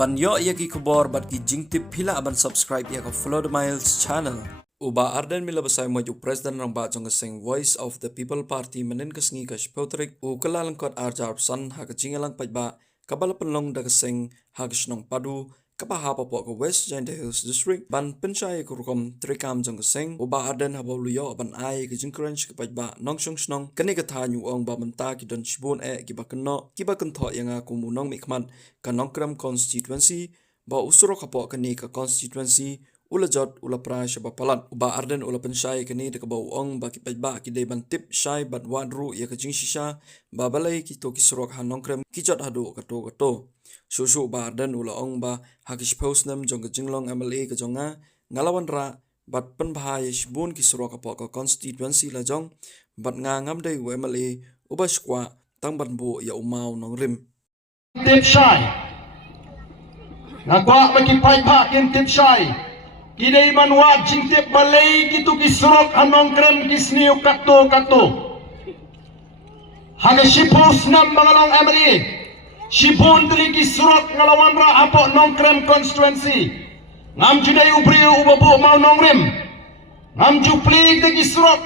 Ban yo ia ki kubor bat ki jingtip pila aban subscribe ia ka follow the Miles channel. Uba Arden mila basay mo ju president ng ba jong sing Voice of the People Party manin kasngi ka Spotrik u kalalang kot arjar san ha ka jingalang pajba kabalapanlong da kasing ha kasnong padu kapahapa po ka West Giant Hills District ban pensay ko rukom trikam jong kasing uba Arden ha bawluyo aban ay ka jingkrench ka pajba nong snong kani ka tanyu ang ba manta ki don shibun kiba kanto yang aku munong mikman kanong kram constituency ba usuro ka po kani ka constituency ulajot ula pra siya bapalat uba Arden ula pensay kani de kabawong baki pajba ki de bantip shay bat wadru ya kajing shisha babalay kito kisrok hanong krem kijot hadu kato susu uba Arden ula ong ba hakis post nam jong kajinglong MLA kajonga ngalawan ra bat penbahaya shibun kisrok apo ka constituency la jong bat ngam de MLA uba skwa tang ban bu ya umau nong rim tip shay nagwa baki pajba kin tip shay Kini manwat jingtip balay gitu kisrok anong krem kisniyo kato. Haga shipos nam mangalong MLA. Shipon dili kisrok ngalawan ra apo nong krem constituency. Ngam juday ubriyo ubabu mau nong rim. Ngam jupli de kisrok.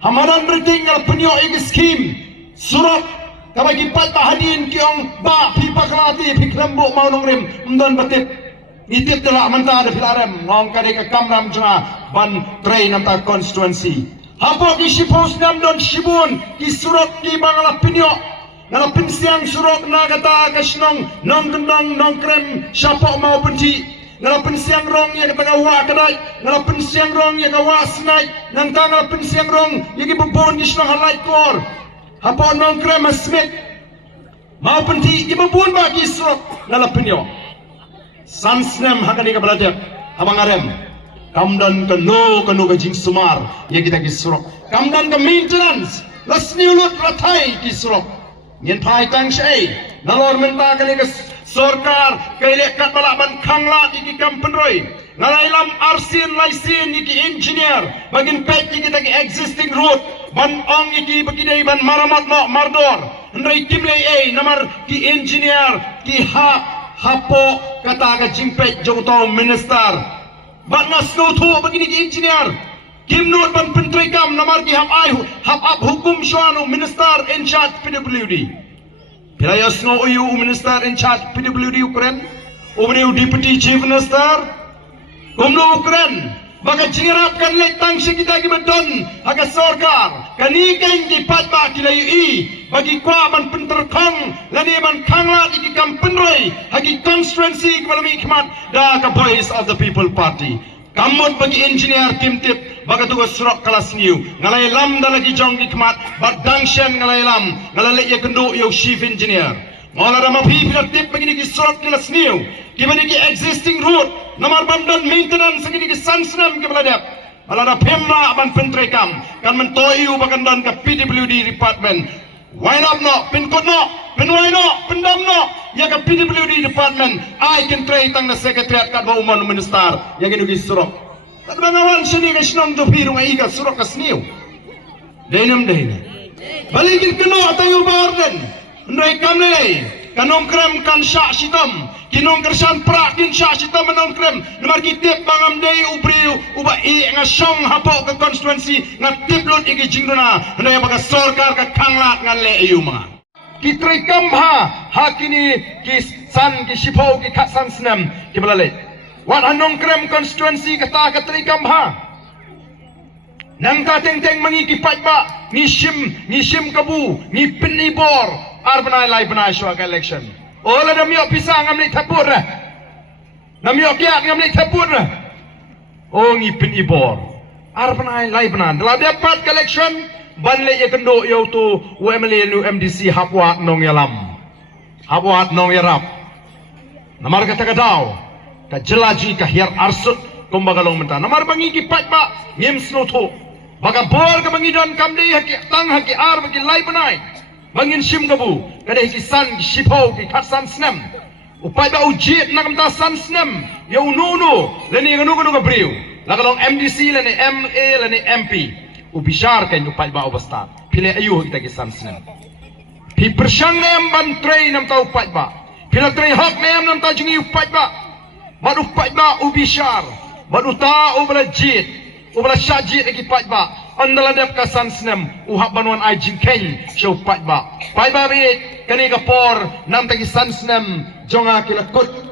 Hamaran riting ngal penyo ig scheme. Surok kabagi pat bahadin kiong ba pipaklati pikrambo mau nong rim. Mdon batip. Itip telah mentah ada filarem ngong kade ke kamram jena ban train nanta constituency. Hampo ki shipos nam don shibun ki surok ki bangala pinyo ngala pinsiang surok na kata kasnong nong kendang nong krem siapa mau benci ngala pinsiang rong ya kata wa kadai ngala pinsiang rong ya kawa snai nang ngala pinsiang rong ya ki bubon ki snong halai kor. Hampo nong krem smith mau benci ki bubon ba ki surok ngala pinyo. Sansnem hakani ka belajar abang arem kamdan kanu ka jing sumar ya kita kisrok kamdan ka maintenance lasniulut ratai kisrok nyen thai tang shei nalor menta kali ka sarkar kaile kat balaban khangla ki kampenroi nalailam arsin laisin ki engineer bagin pet ki kita existing road ban ong ki bagidai ban maramat no mardor ndai timle namar ki engineer ki hapo kata ka jingpet jongto minister bat nasno thu begini ki engineer kimnot ban pentri kam namar ki hap up hukum syanu minister in charge PWD pirayas no uyu minister in charge PWD Ukraine uyu deputy chief minister kumno Ukraine baka jingirap kan letang kita gimedon haga sarkar kanikan di patba kilayu bagi kwa ban penterkong lani ban kangla di kampenroi hagi constituency kemalami khmat da ka Voice of the People Party kamot bagi engineer tim tip baka tugas surok kelas new ngalai lam da lagi jong khmat bat dangshen ngalai lam ngalai ya kendo yo chief engineer Mala rama pi tip begini ki surok kelas new kibani ki existing road namar bandan maintenance begini ki sansnam ke beladap ala pemra ban pentrekam kan mentoyu bakandan ke PWD department wine up no pin code no pin wine no pendam no ya ke PWD department I can try tang na secretariat kat bauman minister yang ini ki surok kat bangawan sini ke snong do pirung ai ka surok ke new denam balikin keno atayo barden ndai kamle kanong krem kan syak sitam kinong kersan prak din syak sitam manong krem nomor kitip bangam dei ubriu uba nga song hapo ke constituency nga tiplot igi jingdona ndai baga sarkar ka kanglat ngalle ayuma kitri kamha hakini ki san ki shipau ki khasan snam ki balale wan anong krem constituency kata ka tri kamha nang ka teng mangi ki pajba ni sim kabu ni pinibor arbanai lai banai shwaka election ola namyo pisang ngamli thapur namyo kiat ngamli thapur o ngipin ibor arbanai lai banan la dapat election banle ye kendo yo tu UMLA nu MDC hapwat nong yarap namar kata kadau ka jelaji ka hiar arsut kombagalong menta namar bangi ki pajba ngim snotho baga bor ka bangidon kamli haki tang haki ar bagi lai banai bangin sim gabu kada hikisan shipau ki khasan snam upai ba ujit nakam ta san snam yo nuno leni ganu ka briu lagalong MDC leni MA leni MP ubishar kan upai ba obasta pile ayu kita ki san snam pi persang nem ban train nam ta upai ba Pila tray hak nem nam ta jingi upat ba. Badu upat ba ubishar. Badu ta ubala jit. Ubala syajit lagi upat ba. Andala dep kasan snem uhap banuan ai jingkeng show upat ba. Pai ba bi kani kapor nam tagi san snem jonga kilakut.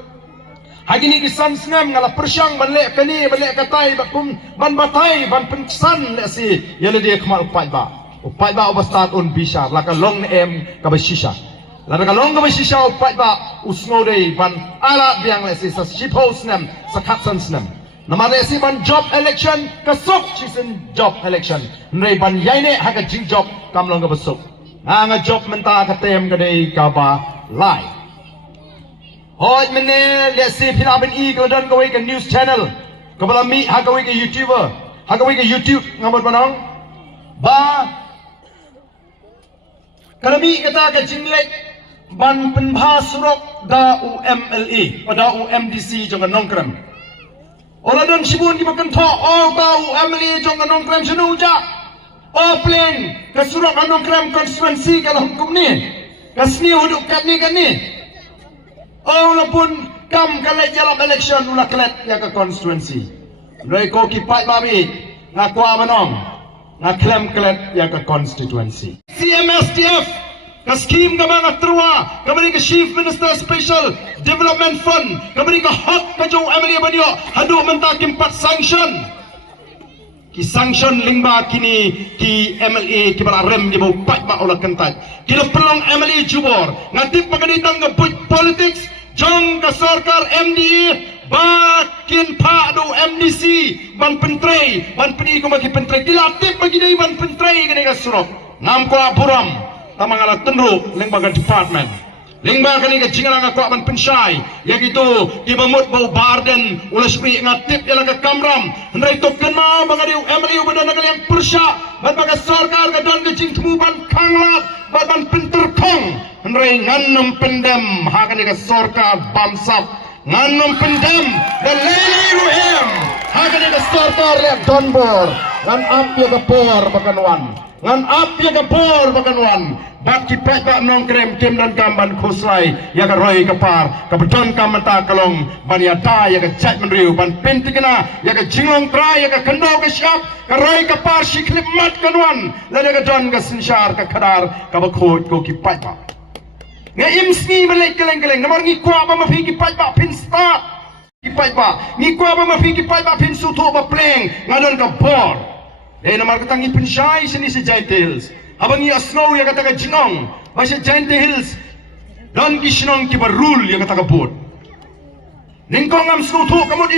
Hagini kisan snem ngala persyang banlek kani banlek katai bakum ban batai ban pensan le si yale dia kemal upat ba ubastat un bisa laka long em ka basisha laka long ka basisha upat ba usno dei ban ala biang le si sa shipho snem sa khatsan snem namare si ban job election ka sok chisen job election nei ban yaine ha ka jing job kam long ka basok nga job menta ka tem ka dei ka ba lai Hoi mene lesi pila ben I keladon kawai ke news channel. Kabala mi ha kawai ke YouTuber. Ha kawai ke YouTube ngamot manong. Ba kalami kata ke jinglek ban penbha surok da UMLE o da UMDC jong nongkrem. Ola don sibun di bakan tho o da UMLE jong nongkrem sunu ja. O plan ke surok nongkrem constituency kalau hukum ni. Kasni huduk kat ni kan ni. Walaupun kam kalet jalan election ulah kalet ya ke constituency. Loi ko kipat babi ngakwa manong ngaklem kalet ya ke constituency. CMSDF ka scheme ka mga terwa kamari ka Chief Minister Special Development Fund kamari ka hot ka jo Emily Banyo hadu menta kimpat sanction. Ki sanction lingba kini ki MLA ki bala rem di bau pat ba olah kentat. Kilo pelong MLA jubor ngatip pagaditang ke politics jong ka sarkar MDE bakin padu MDC ban pentrei ban peni ko magi pentrei dilatip bagi dei ban pentrei gani ka surok nam ko apuram tamangala tenru lingba department lingba kani ka jingala ka ban pensai ya gitu ki bamut bau barden ulah spi ngatip ila ka kamram ndai tokken ma bangadi MLA badan yang persya ban baga sarkar ka dan jing temu ban kanglat ban penterkong Henry nganum pendem hakan ka sarkar bamsap nganum pendem the lady ruhem hakan ka sarkar le donbor ngan api ka por bakanwan ngan api ka por bakanwan bat kipat ba nongkrem kim dan kamban khosai ya ka roi ka par ka beton kamata kalong ban ya ta ya ka chat menriu ban pentikna ya ka jinglong tra ya ka kendo ka syap ka roi ka par shiklip mat kanwan la ya ka don ka sinshar ka khadar ka bakhot ko kipat ba Nga imsni balik keleng-keleng namar ngikwa ba mafi kipat ba pin start kipat ba ngikwa ba mafi kipat ba pin suto ba pleng ngadon ka bor dahil namar katang ipin syai sini si Giant Hills habang i snow ya kata ka jinong ba si Giant Hills don ki sinong ki ba rule ya kata ka bot ningkong am suto kamod